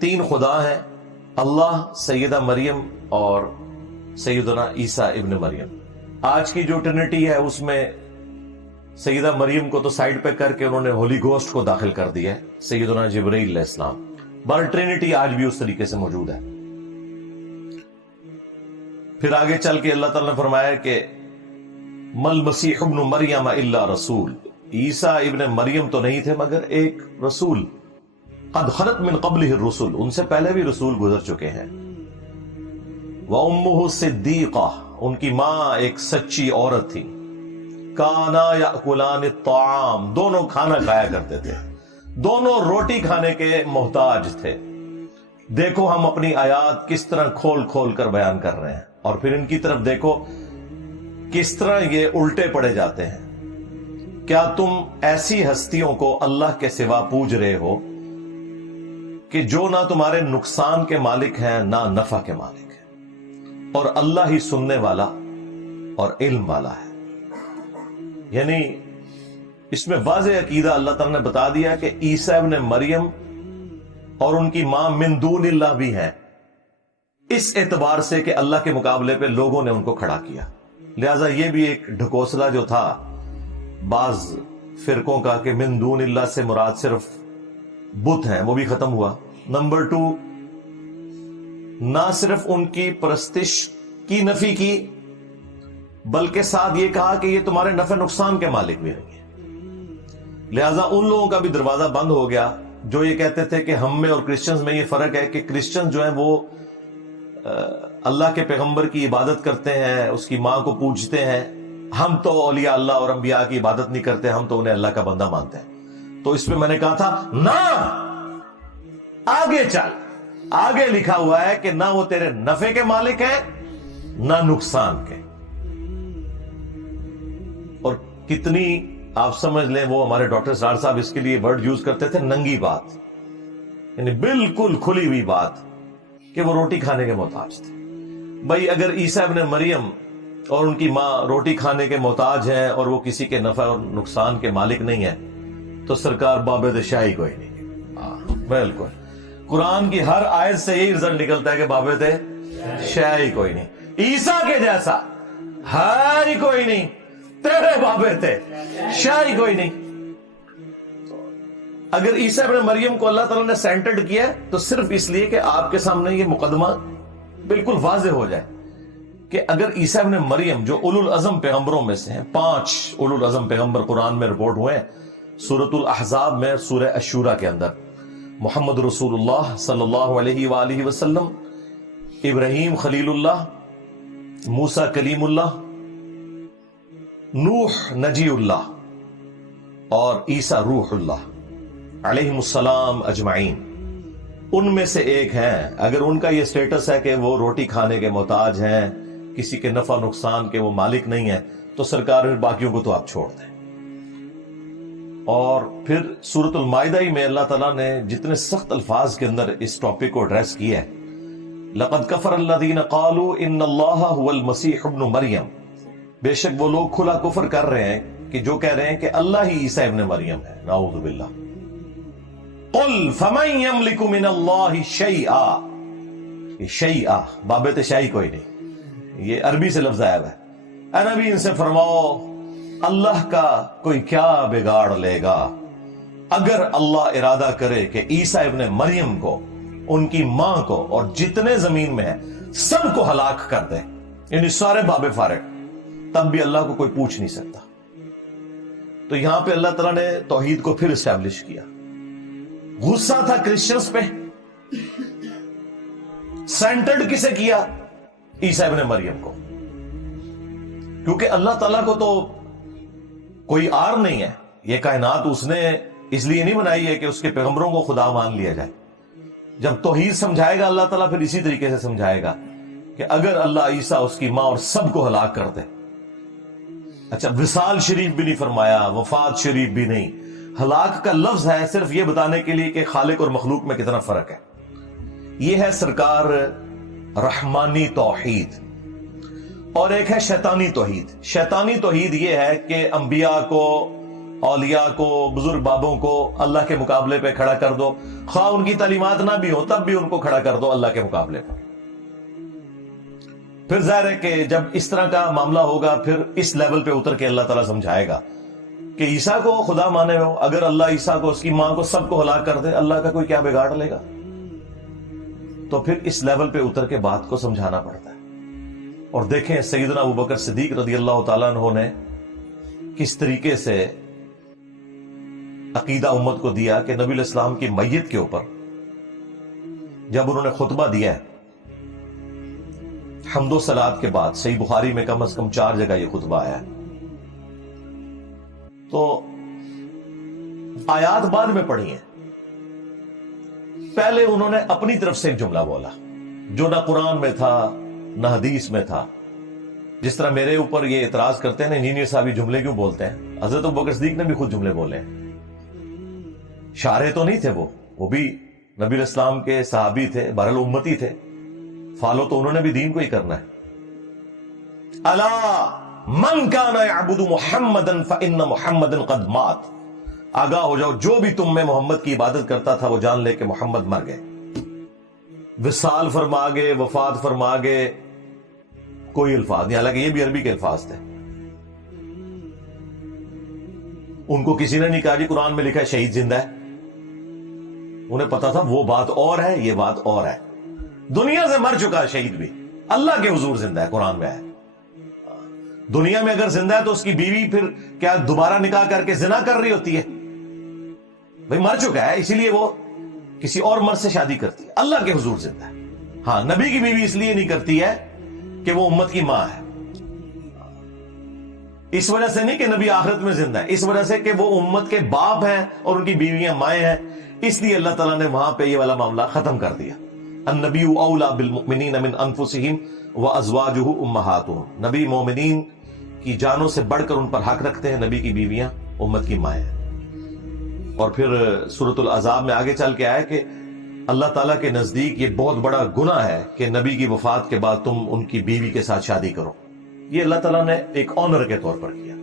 تین خدا ہیں، اللہ، سیدہ مریم اور سیدنا عیسیٰ ابن مریم۔ آج کی جو ٹرینٹی ہے اس میں سیدہ مریم کو تو سائیڈ پہ کر کے انہوں نے ہولی گوسٹ کو داخل کر دیا ہے، سیدنا جبرائیل علیہ السلام، بر ٹرینٹی آج بھی اس طریقے سے موجود ہے۔ پھر آگے چل کے اللہ تعالیٰ نے فرمایا کہ مل مسیح ابن مریم الا رسول، عیسیٰ ابن مریم تو نہیں تھے مگر ایک رسول، قد خلت من قبلہ الرسل، ان سے پہلے بھی رسول گزر چکے ہیں، وامہ صدیقہ، ان کی ماں ایک سچی عورت تھی، کانا یاکلان الطعام، دونوں کھانا کھایا کرتے تھے، دونوں روٹی کھانے کے محتاج تھے۔ دیکھو ہم اپنی آیات کس طرح کھول کھول کر بیان کر رہے ہیں، اور پھر ان کی طرف دیکھو کس طرح یہ الٹے پڑے جاتے ہیں۔ کیا تم ایسی ہستیوں کو اللہ کے سوا پوج رہے ہو کہ جو نہ تمہارے نقصان کے مالک ہیں نہ نفع کے مالک ہیں، اور اللہ ہی سننے والا اور علم والا ہے۔ یعنی اس میں واضح عقیدہ اللہ تعالیٰ نے بتا دیا کہ عیسیٰ ابن مریم اور ان کی ماں من دون اللہ بھی ہیں، اس اعتبار سے کہ اللہ کے مقابلے پہ لوگوں نے ان کو کھڑا کیا۔ لہذا یہ بھی ایک ڈھکوسلا جو تھا بعض فرقوں کا کہ من دون اللہ سے مراد صرف بت ہیں، وہ بھی ختم ہوا۔ نمبر 2، نہ صرف ان کی پرستش کی نفی کی بلکہ ساتھ یہ کہا کہ یہ تمہارے نفع نقصان کے مالک بھی نہیں ہیں۔ لہذا ان لوگوں کا بھی دروازہ بند ہو گیا جو یہ کہتے تھے کہ ہم میں اور کرسچنز میں یہ فرق ہے کہ کرسچن جو ہیں وہ اللہ کے پیغمبر کی عبادت کرتے ہیں، اس کی ماں کو پوجتے ہیں، ہم تو اولیاء اللہ اور انبیاء کی عبادت نہیں کرتے، ہم تو انہیں اللہ کا بندہ مانتے ہیں۔ تو اس پہ میں نے کہا تھا نہ، آگے چل، آگے لکھا ہوا ہے کہ نہ وہ تیرے نفع کے مالک ہیں نہ نقصان کے۔ اور کتنی آپ سمجھ لیں، وہ ہمارے ڈاکٹر سرار صاحب اس کے لیے ورڈ یوز کرتے تھے، ننگی بات، یعنی بالکل کھلی ہوئی بات کہ وہ روٹی کھانے کے محتاج تھے۔ بھائی اگر عیسیٰ ابن مریم اور ان کی ماں روٹی کھانے کے محتاج ہیں اور وہ کسی کے نفع اور نقصان کے مالک نہیں ہیں تو سرکار بابت شاہی کوئی نہیں۔ بالکل قرآن کی ہر آیت سے یہی رزلٹ نکلتا ہے کہ بابت شاہی کوئی نہیں، عیسیٰ کے جیسا ہے ہی کوئی نہیں، تیرے بابت شاہی کوئی نہیں۔ اگر عیسیٰ ابن مریم کو اللہ تعالیٰ نے سینٹرڈ کیا تو صرف اس لیے کہ آپ کے سامنے یہ مقدمہ بالکل واضح ہو جائے کہ اگر عیسیٰ ابن مریم جو اولو العزم پیغمبروں میں سے ہیں، 5 اولو العزم پیغمبر قرآن میں رپورٹ ہوئے ہیں، سورۃ الاحزاب میں، سورہ الشورى کے اندر، محمد رسول اللہ صلی اللہ علیہ وآلہ وسلم، ابراہیم خلیل اللہ، موسیٰ کلیم اللہ، نوح نجی اللہ اور عیسیٰ روح اللہ علیہ السلام اجمعین، ان میں سے ایک ہیں۔ اگر ان کا یہ سٹیٹس ہے کہ وہ روٹی کھانے کے محتاج ہیں، کسی کے نفع نقصان کے وہ مالک نہیں ہیں، تو سرکار باقیوں کو تو آپ چھوڑ دیں۔ اور پھر سورۃ المائدہ میں اللہ تعالیٰ نے جتنے سخت الفاظ کے اندر اس ٹاپک کو ایڈریس کیا ہے، لقد کفر الذین قالوا ان اللہ هو المسیح ابن مریم، بے شک وہ لوگ کھلا کفر کر رہے ہیں کہ جو کہہ رہے ہیں کہ اللہ ہی عیسیٰ ابن مریم ہے، نعوذ باللہ۔ قل فمن یملک من اللہ شیئا، یہ شیئا بابت شیئی کوئی نہیں، یہ عربی سے لفظ آیا ہے۔ اے نبی ان سے فرماؤ اللہ کا کوئی کیا بگاڑ لے گا اگر اللہ ارادہ کرے کہ عیسیٰ ابن مریم کو، ان کی ماں کو اور جتنے زمین میں ہیں سب کو ہلاک کر دے، یعنی سارے باب فارغ، تب بھی اللہ کو کوئی پوچھ نہیں سکتا۔ تو یہاں پہ اللہ تعالیٰ نے توحید کو پھر اسٹیبلش کیا۔ غصہ تھا کرسچنز پہ، سینٹرڈ کسے کیا؟ عیسیٰ ابن مریم کو، کیونکہ اللہ تعالیٰ کو تو کوئی آر نہیں ہے، یہ کائنات اس نے اس لیے نہیں بنائی ہے کہ اس کے پیغمبروں کو خدا مان لیا جائے۔ جب توحید سمجھائے گا اللہ تعالیٰ پھر اسی طریقے سے سمجھائے گا کہ اگر اللہ عیسیٰ، اس کی ماں اور سب کو ہلاک کر دے۔ اچھا، وصال شریف بھی نہیں فرمایا، وفات شریف بھی نہیں، ہلاک کا لفظ ہے صرف یہ بتانے کے لیے کہ خالق اور مخلوق میں کتنا فرق ہے۔ یہ ہے سرکار رحمانی توحید، اور ایک ہے شیطانی توحید۔ شیطانی توحید یہ ہے کہ انبیاء کو اولیاء کو، بزرگ بابوں کو اللہ کے مقابلے پہ کھڑا کر دو، خواہ ان کی تعلیمات نہ بھی ہو تب بھی ان کو کھڑا کر دو اللہ کے مقابلے پر۔ پھر ظاہر ہے کہ جب اس طرح کا معاملہ ہوگا پھر اس لیول پہ اتر کے اللہ تعالیٰ سمجھائے گا کہ عیسیٰ کو خدا مانے ہو، اگر اللہ عیسیٰ کو، اس کی ماں کو، سب کو ہلاک کر دے، اللہ کا کوئی کیا بگاڑ لے گا؟ تو پھر اس لیول پہ اتر کے بات کو سمجھانا پڑتا ہے۔ اور دیکھیں سیدنا ابوبکر صدیق رضی اللہ تعالیٰ عنہ نے کس طریقے سے عقیدہ امت کو دیا کہ نبی علیہ السلام کی میت کے اوپر جب انہوں نے خطبہ دیا ہے حمد و صلات کے بعد، صحیح بخاری میں کم از کم 4 جگہ یہ خطبہ آیا ہے، تو آیات بعد میں پڑھی ہیں، پہلے انہوں نے اپنی طرف سے ایک جملہ بولا جو نہ قرآن میں تھا نہ حدیث میں تھا۔ جس طرح میرے اوپر یہ اعتراض کرتے ہیں انجینئر صاحب یہ جملے کیوں بولتے ہیں، حضرت ابوبکر صدیق نے بھی خود جملے بولے ہیں، شارح تو نہیں تھے، وہ بھی نبی علیہ السلام کے صحابی تھے، بہرحال امتی تھے، فالو تو انہوں نے بھی دین کو ہی کرنا ہے۔ الا من کان یعبد محمدا فان محمدا قد مات، آگاہ ہو جاؤ جو بھی تم میں محمد کی عبادت کرتا تھا وہ جان لے کہ محمد مر گئے۔ وصال فرما گئے، وفات فرما گئے، کوئی الفاظ نہیں، حالانکہ یہ بھی عربی کے الفاظ تھے۔ ان کو کسی نے نہیں کہا جی قرآن میں لکھا ہے شہید زندہ ہے، انہیں پتا تھا وہ بات اور ہے، یہ بات اور ہے۔ دنیا سے مر چکا ہے شہید بھی، اللہ کے حضور زندہ ہے، قرآن میں ہے۔ دنیا میں اگر زندہ ہے تو اس کی بیوی پھر کیا دوبارہ نکاح کر کے زنا کر رہی ہوتی ہے؟ بھئی مر چکا ہے، اسی لیے وہ کسی اور مرد سے شادی کرتی ہے، اللہ کے حضور زندہ ہے۔ ہاں نبی کی بیوی اس لیے نہیں کرتی ہے کہ وہ امت کی ماں ہے، اس وجہ سے نہیں کہ نبی آخرت میں زندہ ہے، اس وجہ سے کہ وہ امت کے باپ ہیں اور ان کی بیویاں مائیں ہیں، اس لیے اللہ تعالیٰ نے وہاں پہ یہ والا معاملہ ختم کر دیا۔ النبی اولا بالمؤمنین من انفسہم وازواجہ امہاتہم، نبی مومنین کی جانوں سے بڑھ کر ان پر حق رکھتے ہیں، نبی کی بیویاں امت کی مائیں ہیں۔ اور پھر سورۃ العذاب میں آگے چل کے آیا کہ اللہ تعالیٰ کے نزدیک یہ بہت بڑا گناہ ہے کہ نبی کی وفات کے بعد تم ان کی بیوی کے ساتھ شادی کرو، یہ اللہ تعالیٰ نے ایک آنر کے طور پر کیا۔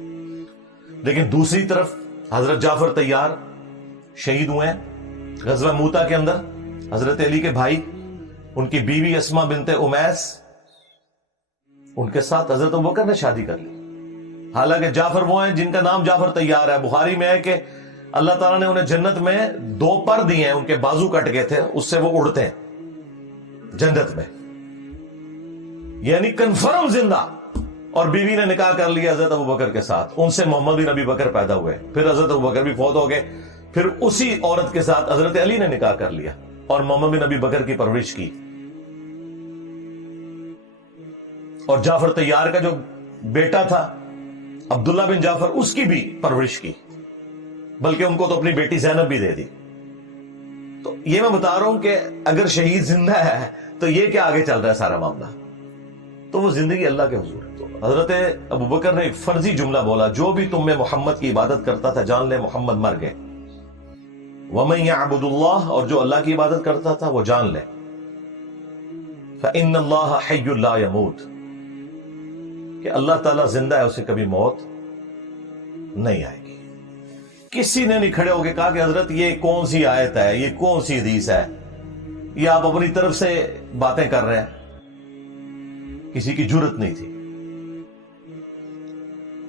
لیکن دوسری طرف حضرت جعفر طیار شہید ہوئے ہیں غزوہ موتا کے اندر، حضرت علی کے بھائی، ان کی بیوی اسما بنت امیس، ان کے ساتھ حضرت ابوبکر نے شادی کر لی۔ حالانکہ جعفر وہ ہیں جن کا نام جعفر طیار ہے، بخاری میں ہے کہ اللہ تعالیٰ نے انہیں جنت میں 2 پر دیے ہیں، ان کے بازو کٹ گئے تھے، اس سے وہ اڑتے ہیں جنت میں، یعنی کنفرم زندہ۔ اور بیوی نے نکاح کر لیا حضرت ابوبکر کے ساتھ، ان سے محمد بن ابی بکر پیدا ہوئے، پھر حضرت ابوبکر بھی فوت ہو گئے، پھر اسی عورت کے ساتھ حضرت علی نے نکاح کر لیا اور محمد بن ابی بکر کی پرورش کی۔ اور جعفر طیار کا جو بیٹا تھا عبداللہ بن جعفر، اس کی بھی پرورش کی، بلکہ ان کو تو اپنی بیٹی زینب بھی دے دی۔ تو یہ میں بتا رہا ہوں کہ اگر شہید زندہ ہے تو یہ کیا آگے چل رہا ہے سارا معاملہ، تو وہ زندگی اللہ کے حضور ہے۔ تو حضرت ابوبکر نے ایک فرضی جملہ بولا، جو بھی تم میں محمد کی عبادت کرتا تھا جان لے محمد مر گئے۔ وَمَن يَعْبُدُ اللَّهَ، اور جو اللہ کی عبادت کرتا تھا وہ جان لے فَإِنَّ اللَّهَ حَيٌّ لَا يَمُوتُ، کہ اللہ تعالیٰ زندہ ہے، اسے کبھی موت نہیں آئے گی۔ کسی نے نہیں کھڑے ہو کے کہا کہ حضرت یہ کون سی آیت ہے، یہ کون سی حدیث ہے، یہ آپ اپنی طرف سے باتیں کر رہے ہیں، کسی کی جرت نہیں تھی۔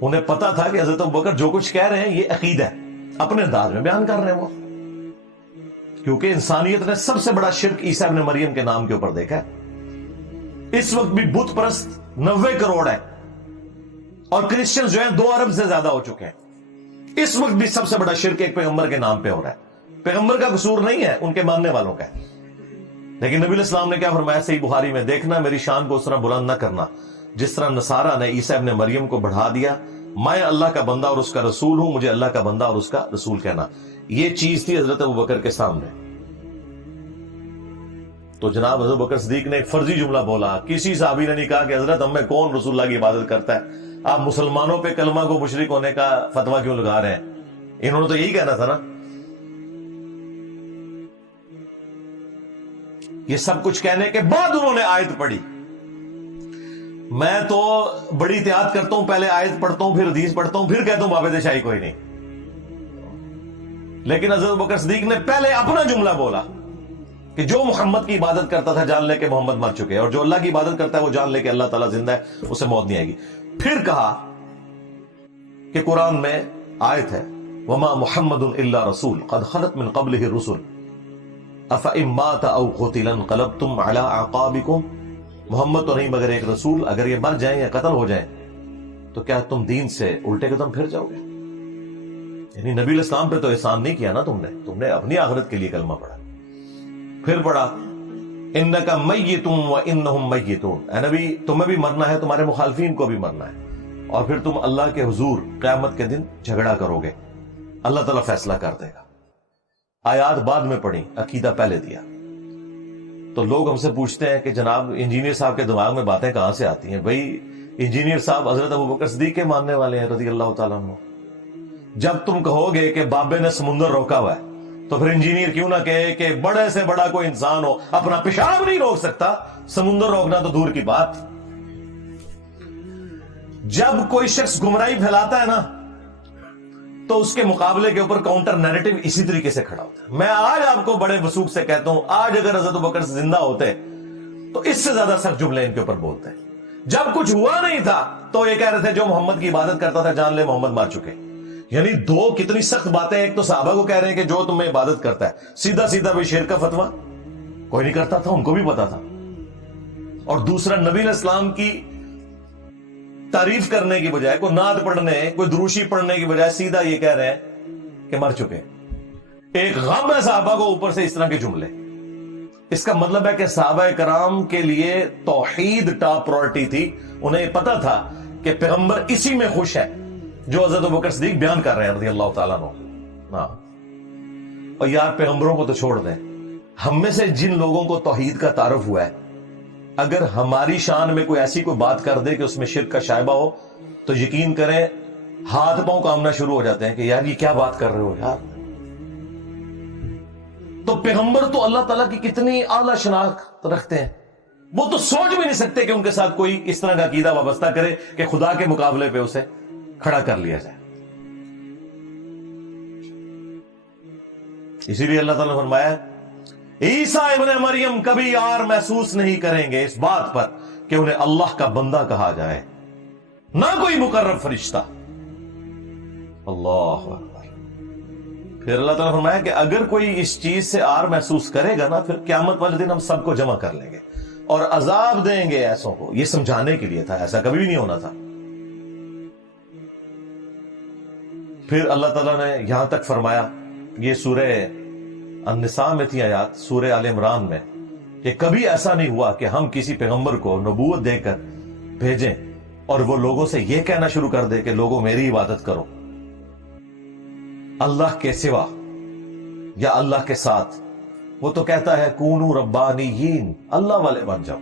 انہیں پتا تھا کہ حضرت ابوبکر جو کچھ کہہ رہے ہیں یہ عقیدہ ہے، اپنے انداز میں بیان کر رہے ہیں وہ، کیونکہ انسانیت نے سب سے بڑا شرک عیسیٰ ابن مریم کے نام کے اوپر دیکھا ہے۔ اس وقت بھی بت پرست 90 کروڑ ہے اور کرسچن جو ہیں 2 ارب سے زیادہ ہو چکے ہیں۔ اس وقت بھی سب سے بڑا شرک ایک پیغمبر کے نام پہ ہو رہا ہے، پیغمبر کا قصور نہیں ہے، ان کے ماننے والوں کا ہے۔ لیکن نبی علیہ السلام نے کیا فرمایا صحیح بخاری میں، دیکھنا میری شان کو اس طرح بلند نہ کرنا جس طرح نصارہ نے عیسیٰ ابن مریم کو بڑھا دیا۔ میں اللہ کا بندہ اور اس کا رسول ہوں، مجھے اللہ کا بندہ اور اس کا رسول کہنا، یہ چیز تھی حضرت ابوبکر کے سامنے۔ تو جناب حضرت ابوبکر صدیق نے ایک فرضی جملہ بولا، کسی صحابی نے نہیں کہا کہ حضرت ہمیں کون رسول اللہ کی عبادت کرتا ہے، آپ مسلمانوں پہ کلمہ کو مشرک ہونے کا فتویٰ کیوں لگا رہے ہیں؟ انہوں نے تو یہی کہنا تھا نا۔ یہ سب کچھ کہنے کے بعد انہوں نے آیت پڑھی۔ میں تو بڑی احتیاط کرتا ہوں، پہلے آیت پڑھتا ہوں، پھر حدیث پڑھتا ہوں، پھر کہتا ہوں بابد شاہی کوئی نہیں۔ لیکن حضرت ابوبکر صدیق نے پہلے اپنا جملہ بولا کہ جو محمد کی عبادت کرتا تھا جان لے کہ محمد مر چکے، اور جو اللہ کی عبادت کرتا ہے وہ جان لے کہ اللہ تعالیٰ زندہ ہے، اسے موت نہیں آئے گی۔ پھر کہا کہ قرآن میں آیت ہے وَمَا مُحَمَّدٌ إِلَّا رَسُولٌ قَدْ خَلَتْ مِن قَبْلِهِ الرُّسُلُ أَفَإِن مَاتَ أَوْ قُتِلَ انقلبتم عَلَىٰ أَعْقَابِكُمْ، محمد تو نہیں مگر ایک رسول، اگر یہ مر جائیں یا قتل ہو جائیں تو کیا تم دین سے الٹے قدم پھر جاؤ گے؟ یعنی نبی علیہ السلام پہ تو احسان نہیں کیا نا تم نے اپنی آخرت کے لیے کلمہ پڑھا۔ پھر پڑھا انکا میتون وانہم میتون، اے نبی تمہیں بھی مرنا ہے، تمہارے مخالفین کو بھی مرنا ہے، اور پھر تم اللہ کے حضور قیامت کے دن جھگڑا کرو گے، اللہ تعالیٰ فیصلہ کر دے گا۔ آیات بعد میں پڑھی، عقیدہ پہلے دیا۔ تو لوگ ہم سے پوچھتے ہیں کہ جناب انجینئر صاحب کے دماغ میں باتیں کہاں سے آتی ہیں؟ بھائی انجینئر صاحب حضرت ابوبکر صدیق کے ماننے والے ہیں رضی اللہ تعالیٰ عنہ۔ جب تم کہو گے کہ بابے نے سمندر روکا ہوا ہے تو پھر انجینئر کیوں نہ کہے کہ بڑے سے بڑا کوئی انسان ہو اپنا پیشاب نہیں روک سکتا، سمندر روکنا تو دور کی بات۔ جب کوئی شخص گمراہی پھیلاتا ہے نا تو اس کے مقابلے کے اوپر کاؤنٹر نیریٹو اسی طریقے سے کھڑا ہوتا ہے۔ میں آج آپ کو بڑے وثوق سے کہتا ہوں، آج اگر حضرت ابوبکر زندہ ہوتے تو اس سے زیادہ سخت جملے ان کے اوپر بولتے ہیں۔ جب کچھ ہوا نہیں تھا تو یہ کہہ رہے تھے جو محمد کی عبادت کرتا تھا جان لے محمد مر چکے۔ یعنی دو کتنی سخت باتیں، ایک تو صحابہ کو کہہ رہے ہیں کہ جو تمہیں عبادت کرتا ہے سیدھا سیدھا بھی شرک کا فتویٰ کوئی نہیں کرتا تھا، ان کو بھی پتا تھا، اور دوسرا نبی علیہ السلام کی تعریف کرنے کی بجائے، کوئی نعت پڑھنے کوئی دروشی پڑھنے کی بجائے سیدھا یہ کہہ رہے ہیں کہ مر چکے۔ ایک غم ہے صحابہ کو اوپر سے اس طرح کے جملے۔ اس کا مطلب ہے کہ صحابہ کرام کے لیے توحید ٹاپ پرائورٹی تھی، انہیں پتا تھا کہ پیغمبر اسی میں خوش ہے جو حضرت ابوبکر صدیق بیان کر رہے ہیں رضی اللہ تعالیٰ عنہ۔ اور یار پیغمبروں کو تو چھوڑ دیں، ہم میں سے جن لوگوں کو توحید کا تعارف ہوا ہے، اگر ہماری شان میں کوئی ایسی کوئی بات کر دے کہ اس میں شرک کا شائبہ ہو تو یقین کریں ہاتھ پاؤں کامنا شروع ہو جاتے ہیں کہ یار یہ کیا بات کر رہے ہو یار۔ تو پیغمبر تو اللہ تعالیٰ کی کتنی اعلیٰ شناخت رکھتے ہیں، وہ تو سوچ بھی نہیں سکتے کہ ان کے ساتھ کوئی اس طرح کا عقیدہ وابستہ کرے کہ خدا کے مقابلے پہ اسے کھڑا کر لیا جائے۔ اسی لیے اللہ تعالیٰ نے فرمایا عیسیٰ ابن مریم کبھی آر محسوس نہیں کریں گے اس بات پر کہ انہیں اللہ کا بندہ کہا جائے، نہ کوئی مقرب فرشتہ۔ اللہ اکبر۔ پھر اللہ تعالیٰ نے فرمایا کہ اگر کوئی اس چیز سے آر محسوس کرے گا نا، پھر قیامت والے دن ہم سب کو جمع کر لیں گے اور عذاب دیں گے ایسوں کو۔ یہ سمجھانے کے لیے تھا، ایسا کبھی بھی نہیں ہونا تھا۔ پھر اللہ تعالیٰ نے یہاں تک فرمایا، یہ سورہ النساء میں تھی آیات، سورہ آل عمران میں، کہ کبھی ایسا نہیں ہوا کہ ہم کسی پیغمبر کو نبوت دے کر بھیجیں اور وہ لوگوں سے یہ کہنا شروع کر دے کہ لوگوں میری عبادت کرو اللہ کے سوا یا اللہ کے ساتھ۔ وہ تو کہتا ہے کونو ربانیین، اللہ والے بن جاؤ،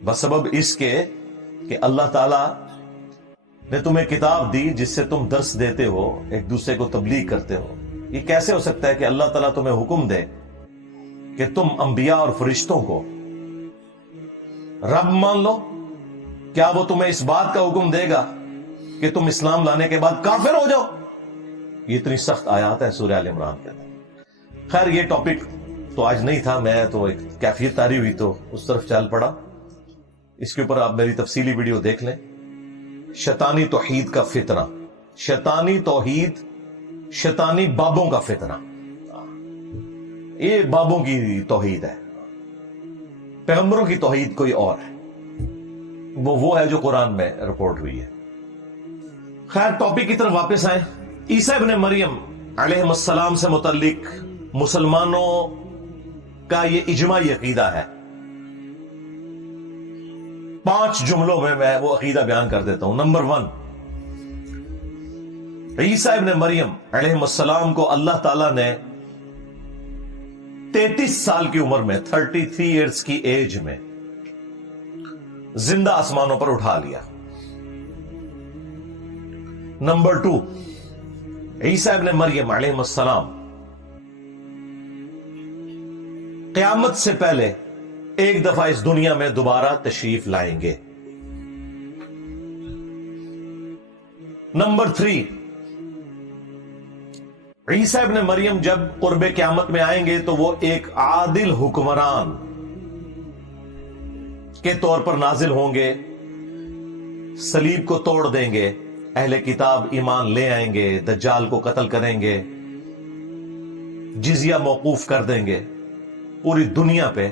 بس سبب اس کے کہ اللہ تعالیٰ نے تمہیں کتاب دی جس سے تم درس دیتے ہو، ایک دوسرے کو تبلیغ کرتے ہو۔ یہ کیسے ہو سکتا ہے کہ اللہ تعالیٰ تمہیں حکم دے کہ تم انبیاء اور فرشتوں کو رب مان لو؟ کیا وہ تمہیں اس بات کا حکم دے گا کہ تم اسلام لانے کے بعد کافر ہو جاؤ؟ یہ اتنی سخت آیات ہے سورہ آل عمران کے اندر۔ خیر یہ ٹاپک تو آج نہیں تھا، میں تو ایک کیفیت تاری ہوئی تو اس طرف چل پڑا۔ اس کے اوپر آپ میری تفصیلی ویڈیو دیکھ لیں، شیطانی توحید کا فتنہ، شیطانی توحید، شیطانی بابوں کا فتنہ۔ یہ بابوں کی توحید ہے، پیغمبروں کی توحید کوئی اور ہے، وہ ہے جو قرآن میں رپورٹ ہوئی ہے۔ خیر ٹاپک کی طرف واپس آئیں۔ عیسیٰ ابن مریم علیہ السلام سے متعلق مسلمانوں کا یہ اجماعی عقیدہ ہے۔ 5 جملوں میں وہ عقیدہ بیان کر دیتا ہوں۔ نمبر 1، عیسیٰ ابن مریم علیہ السلام کو اللہ تعالیٰ نے 33 سال کی عمر میں، 33 ایئرز کی ایج میں زندہ آسمانوں پر اٹھا لیا۔ نمبر 2، عیسیٰ ابن مریم علیہ السلام قیامت سے پہلے ایک دفعہ اس دنیا میں دوبارہ تشریف لائیں گے۔ نمبر 3، عیسیٰ ابن مریم جب قرب قیامت میں آئیں گے تو وہ ایک عادل حکمران کے طور پر نازل ہوں گے، صلیب کو توڑ دیں گے، اہل کتاب ایمان لے آئیں گے، دجال کو قتل کریں گے، جزیہ موقوف کر دیں گے، پوری دنیا پہ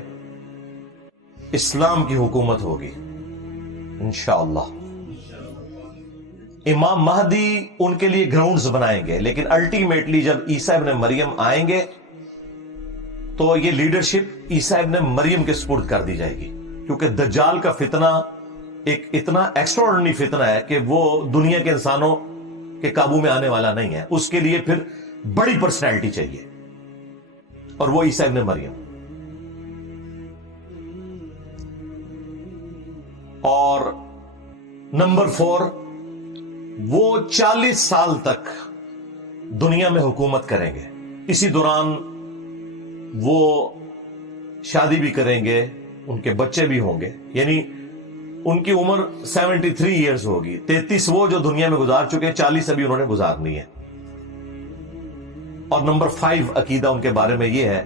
اسلام کی حکومت ہوگی انشاءاللہ۔ امام مہدی ان کے لیے گراؤنڈز بنائیں گے، لیکن الٹیمیٹلی جب عیسیٰ ابن مریم آئیں گے تو یہ لیڈرشپ عیسیٰ ابن مریم کے سپرد کر دی جائے گی، کیونکہ دجال کا فتنہ ایک اتنا ایکسٹراڈنری فتنہ ہے کہ وہ دنیا کے انسانوں کے قابو میں آنے والا نہیں ہے، اس کے لیے پھر بڑی پرسنالٹی چاہیے، اور وہ عیسیٰ ابن مریم۔ اور نمبر 4، وہ 40 سال تک دنیا میں حکومت کریں گے، اسی دوران وہ شادی بھی کریں گے، ان کے بچے بھی ہوں گے، یعنی ان کی عمر 73 ایئرز ہوگی، 33 وہ جو دنیا میں گزار چکے، 40 ابھی انہوں نے گزارنی ہے۔ اور نمبر 5 عقیدہ ان کے بارے میں یہ ہے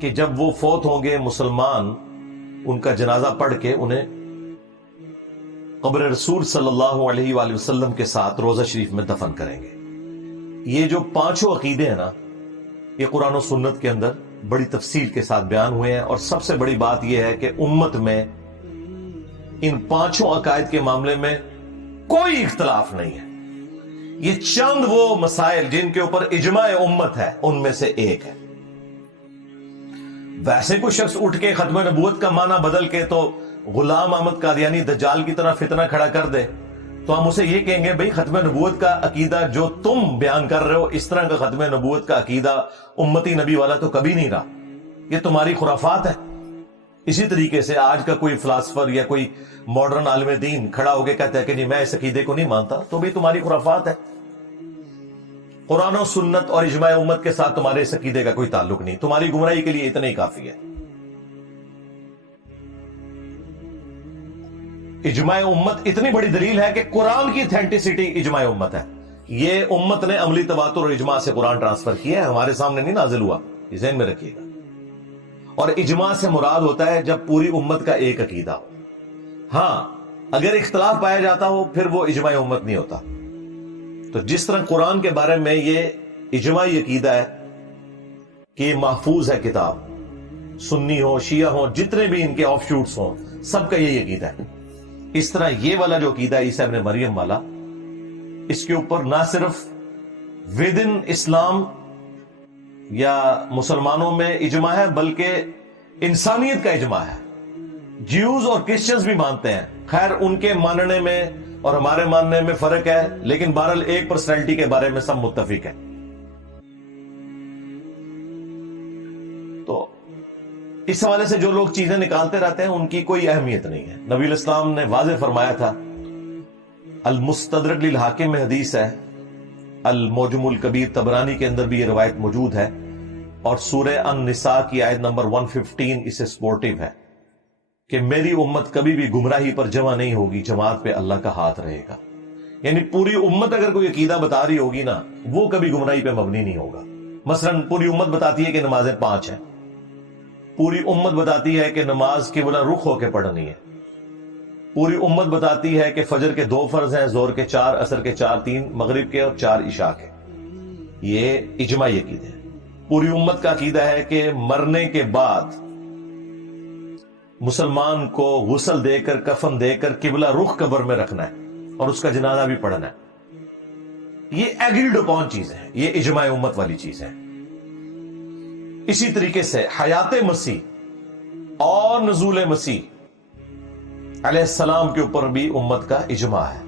کہ جب وہ فوت ہوں گے، مسلمان ان کا جنازہ پڑھ کے انہیں قبر رسول صلی اللہ علیہ وآلہ وسلم کے ساتھ روضہ شریف میں دفن کریں گے۔ یہ جو 5 عقیدے ہیں نا، یہ قرآن و سنت کے اندر بڑی تفصیل کے ساتھ بیان ہوئے ہیں، اور سب سے بڑی بات یہ ہے کہ امت میں ان 5 عقائد کے معاملے میں کوئی اختلاف نہیں ہے۔ یہ چند وہ مسائل جن کے اوپر اجماع امت ہے، ان میں سے ایک ہے۔ ویسے کوئی شخص اٹھ کے ختم نبوت کا معنی بدل کے تو غلام احمد قادیانی دجال کی طرح فتنہ کھڑا کر دے، تو ہم اسے یہ کہیں گے بھئی ختم نبوت کا عقیدہ جو تم بیان کر رہے ہو، اس طرح کا ختم نبوت کا عقیدہ امتی نبی والا تو کبھی نہیں رہا، یہ تمہاری خرافات ہے۔ اسی طریقے سے آج کا کوئی فلاسفر یا کوئی ماڈرن عالم دین کھڑا ہو کے کہتا ہے کہ نہیں میں اس عقیدے کو نہیں مانتا، تو بھی تمہاری خرافات ہے۔ قرآن و سنت اور اجماع امت کے ساتھ تمہارے اس عقیدے کا کوئی تعلق نہیں، تمہاری گمراہی کے لیے اتنا ہی کافی ہے۔ اجماع امت اتنی بڑی دلیل ہے کہ قرآن کی اتھینٹسٹی اجماع امت ہے۔ یہ امت نے عملی تواتر اور اجماع سے قرآن ٹرانسفر کیا ہے، ہمارے سامنے نہیں نازل ہوا، یہ ذہن میں رکھیے گا۔ اور اجماع سے مراد ہوتا ہے جب پوری امت کا ایک عقیدہ ہو۔ ہاں اگر اختلاف پایا جاتا ہو پھر وہ اجماع امت نہیں ہوتا۔ تو جس طرح قرآن کے بارے میں یہ اجماعی عقیدہ ہے کہ یہ محفوظ ہے کتاب، سنی ہو شیعہ ہو جتنے بھی ان کے آف شوٹس ہوں سب کا یہی عقیدہ ہے، اس طرح یہ والا جو عقیدہ عیسیٰ ابن مریم والا، اس کے اوپر نہ صرف ود ان اسلام یا مسلمانوں میں اجماع ہے بلکہ انسانیت کا اجماع ہے۔ جیوز اور کرسچنز بھی مانتے ہیں، خیر ان کے ماننے میں اور ہمارے ماننے میں فرق ہے، لیکن بہرحال ایک پرسنالٹی کے بارے میں سب متفق ہیں۔ تو اس حوالے سے جو لوگ چیزیں نکالتے رہتے ہیں ان کی کوئی اہمیت نہیں ہے۔ نبی الاسلام نے واضح فرمایا تھا، المستدرک للحاکم میں حدیث ہے، المعجم الکبیر طبرانی کے اندر بھی یہ روایت موجود ہے، اور سورہ النساء کی آیت نمبر 115 اسے سپورٹیو ہے کہ میری امت کبھی بھی گمراہی پر جمع نہیں ہوگی، جماعت پہ اللہ کا ہاتھ رہے گا۔ یعنی پوری امت اگر کوئی عقیدہ بتا رہی ہوگی نا، وہ کبھی گمراہی پہ مبنی نہیں ہوگا۔ مثلا پوری امت بتاتی ہے کہ نمازیں 5 ہیں، پوری امت بتاتی ہے کہ نماز قبلہ رخ ہو کے پڑھنی ہے، پوری امت بتاتی ہے کہ فجر کے 2 فرض ہیں، ظہر کے 4، عصر کے 4، 3 مغرب کے اور 4 عشاء کے۔ یہ اجماعی عقیدہ ہے۔ پوری امت کا عقیدہ ہے کہ مرنے کے بعد مسلمان کو غسل دے کر کفن دے کر قبلہ رخ قبر میں رکھنا ہے اور اس کا جنازہ بھی پڑھنا ہے۔ یہ ایگریڈ اپون چیز ہے، یہ اجماع امت والی چیز ہے۔ اسی طریقے سے حیات مسیح اور نزول مسیح علیہ السلام کے اوپر بھی امت کا اجماع ہے۔